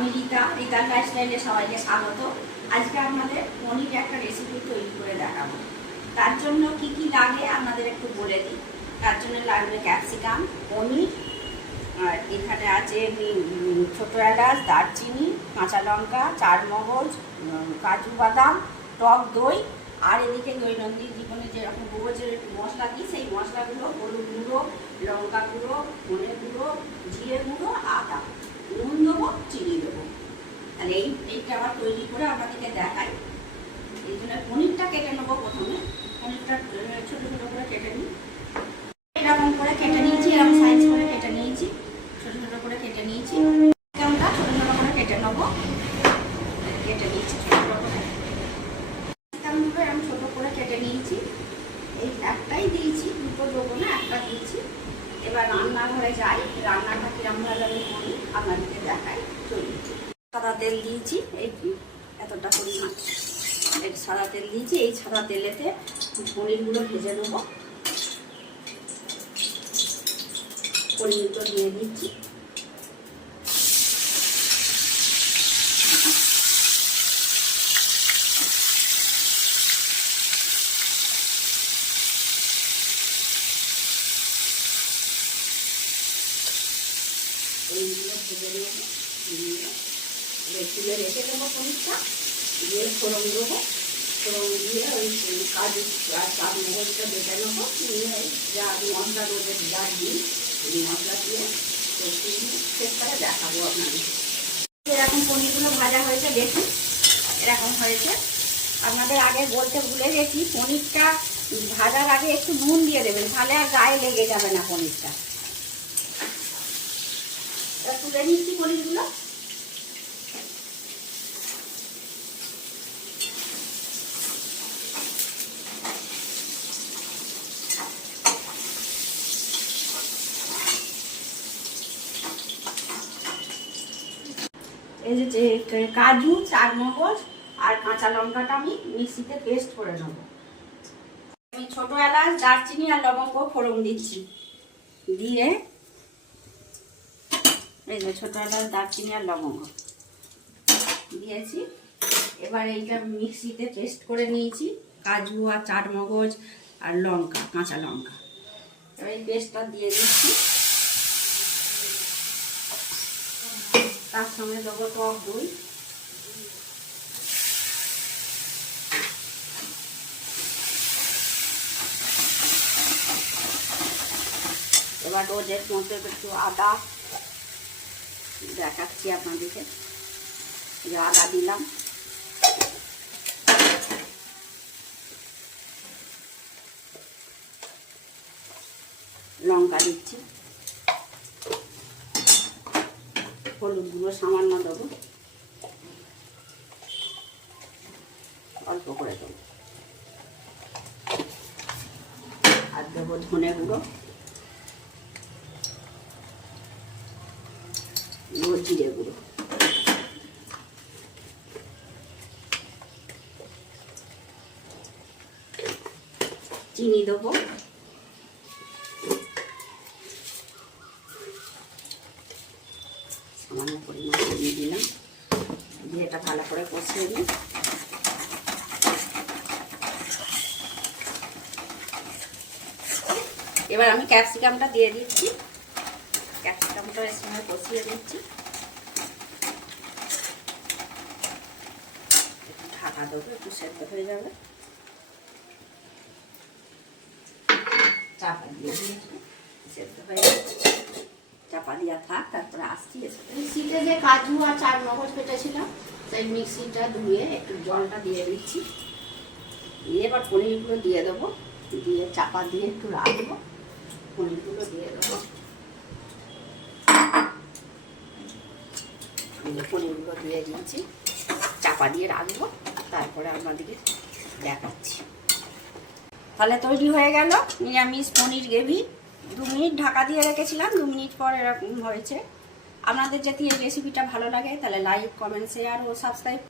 আমি রিতার লাইফস্টাইলে সবাইকে স্বাগত। আজকে আপনাদের পনির একটা রেসিপি তৈরি করে দেখাবো। তার জন্য কি কি লাগে আপনাদের একটু বলে দিই। তার জন্য লাগবে ক্যাপসিকাম, পনির, আর এখানে আছে ছোটো এলাচ, দারচিনি, কাঁচা লঙ্কা, চারমগজ, কাজু বাদাম, টক দই, আর এদিকে দৈনন্দিন জীবনে যেরকম রোজের মশলা দিই সেই মশলাগুলো হলুদ গুঁড়ো, লঙ্কা গুঁড়ো, ধনে গুঁড়ো, জিরে গুঁড়ো, আদা, নুন দেবো, চিনি দেবো। তাহলে এইটা আবার তৈরি করে আপনাদেরকে দেখাই। এই জন্য পনিরটা কেটে নেবো। প্রথমে পনিরটা ছোটো ছোটো করে কেটে নিই। এরকম করে কেটে নিয়েছি, এরকম সাইজ করে কেটে নিয়েছি, ছোটো ছোটো করে কেটে নিয়েছি। ক্যাপসিকামটা ছোটো ছোটো করে কেটে নেবো, কেটে নিয়েছি ছোটো ছোটো করে। ক্যাপসিকামগুলো এরকম ছোটো করে কেটে নিয়েছি। এই একটাই দিয়েছি, দুটো দেবো না, একটা দিয়েছি। এবার রান্নাঘরে যাই, রান্নাটা কিরমভাবে আমি করি আপনাদেরকে দেখাই। চলি। সাদা তেল দিয়েছি, এই এতটা পরিমাণ এই সাদা তেল দিয়েছি। এই সাদা তেলেতে পনিরগুলো ভেজে নেবো। পনিরগুলো দিয়ে দিচ্ছি। এইগুলো ভেজে নেবো, তুলে রেখে দেবো পনিরটা। দিয়ে ফোড়ন দেবো, ফোড়ন দিয়ে ওই কাজু আর চারমগজটা বেটে নেবো। নিয়ে যা মশলা রোদে যা দিই ওই মশলা দিয়ে শেষ করে দেখাবো আপনাদের। এরকম পনিরগুলো ভাজা হয়েছে, দেখুন এরকম হয়েছে। আপনাদের আগে বলতে ভুলে গেছি, পনিরটা ভাজার আগে একটু নুন দিয়ে দেবেন, তাহলে আর গায়ে লেগে যাবে না পনিরটা। তুলে নিচ্ছি পনিরগুলো। এই যে কাজু, চারমগজ আর কাঁচা লঙ্কাটা আমি মিক্সিতে পেস্ট করে নেব। আমি ছোটো এলাচ, দারচিনি আর লবঙ্গ ফোড়ন দিচ্ছি। দিয়ে এই যে ছোটো এলাচ, দারচিনি আর লবঙ্গ দিয়েছি। এবার এইটা মিক্সিতে পেস্ট করে নিয়েছি, কাজু আর চারমগজ আর লঙ্কা, কাঁচা লঙ্কা। এবার এই পেস্টটা দিয়ে দিচ্ছি। তার সঙ্গে দেবো টক দই, এবার রোজের মধ্যে একটু আদা দেখাচ্ছি আপনাদেরকে, যে আদা দিলাম, লঙ্কা দিচ্ছি, হলুদ গুঁড়ো সামান্য দেবো, অল্প করে দেবো, আর দেবো ধনে গুঁড়ো, জিরে গুঁড়ো, চিনি দেবো, সামান্য পরিমাণ চিনি দিলাম। দিয়ে এটা ভালো করে কষিয়ে নিই। এবার আমি ক্যাপসিকামটা দিয়ে দিচ্ছি। ক্যাপসিকামটা এর সঙ্গে কষিয়ে দিচ্ছি। একটু ঢাকা দেবো, একটু সেদ্ধ হয়ে যাবে। চাপা দিয়ে দিয়েছি, সেদ্ধ হয়ে যাবে। চাপা দিয়া থাক, তারপরে আসছি। মিক্সিতে যে কাজু আর চারমগজ কেটেছিলাম সেই মিক্সিটা ধুয়ে একটু জলটা দিয়ে দিচ্ছি। দিয়ে এবার পনিরগুলো দিয়ে দেবো, দিয়ে চাপা দিয়ে একটু রাখবো। পনিরগুলো দিয়ে দেবো, পনিরগুলো দিয়ে দিচ্ছি, চাপা দিয়ে রাখবো। তারপরে আপনাদেরকে দেখাচ্ছি। তাহলে তৈরি হয়ে গেল নিরামিষ পনির গ্রেভি। 2 মিনিট ঢাকা দিয়ে রেখেছিলাম, 2 মিনিট পর এরকম হয়েছে। আপনাদের যদি এই রেসিপিটা ভালো লাগে তাহলে লাইক, কমেন্ট, শেয়ার ও সাবস্ক্রাইব